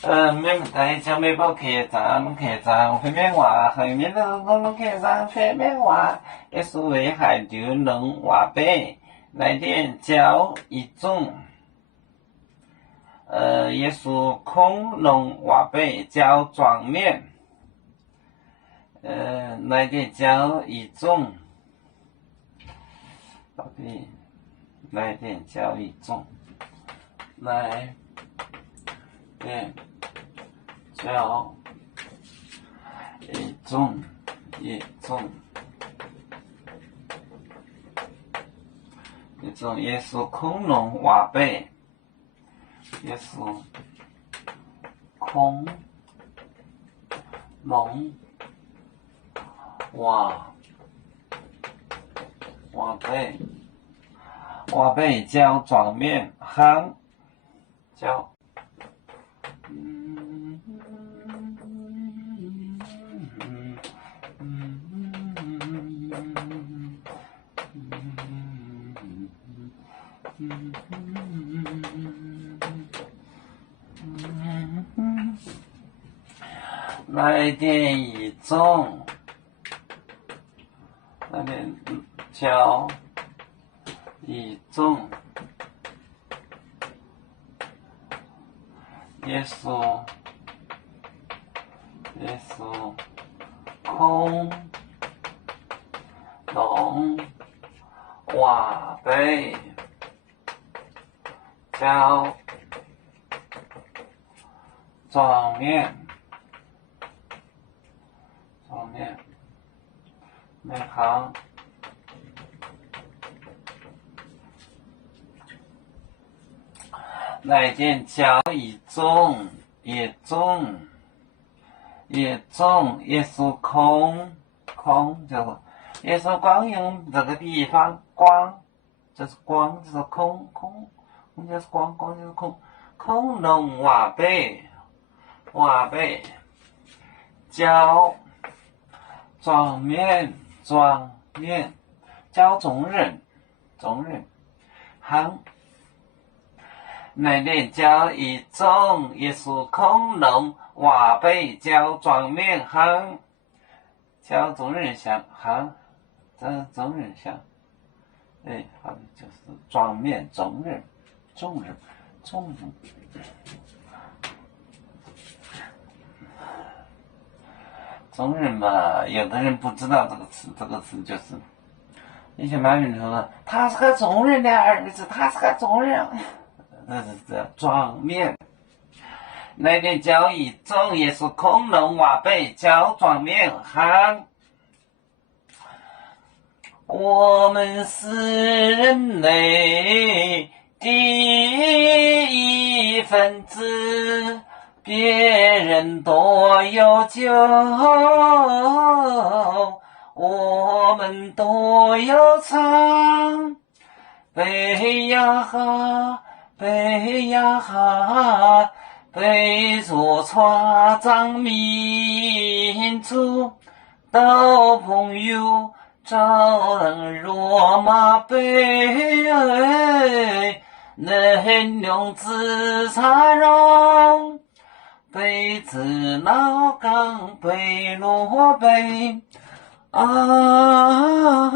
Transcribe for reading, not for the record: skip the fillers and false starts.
免大小美宝客栈，会面话，后面的我们客栈会面话，也是危害就能话背，来点胶一种。也是空能话背胶装面，来点胶一种，来点胶一种，来点胶一种，也是空能话背，也是空能话背胶装面行胶。来点一种，来点胶一种，也是空能话背胶装面每行来点胶一种，也是空就是也是光用这个地方光，这是光，这是空就是光就是空能话背胶装面胶中人行。来点胶一种，也是空能话背胶装面行，胶中人香行，这中人香，好的就是装面中人。中人嘛，有的人不知道这个词就是，以前满人说他是个中人的儿子，他是个中人，这是这装面。来点胶一种，也是空能话背胶装面行。我们是人类第一分子，别人多有酒，我们多有唱。背呀哈，背着船长民族到朋友。招人落马背，能用自茶容，背子老岗背落背啊。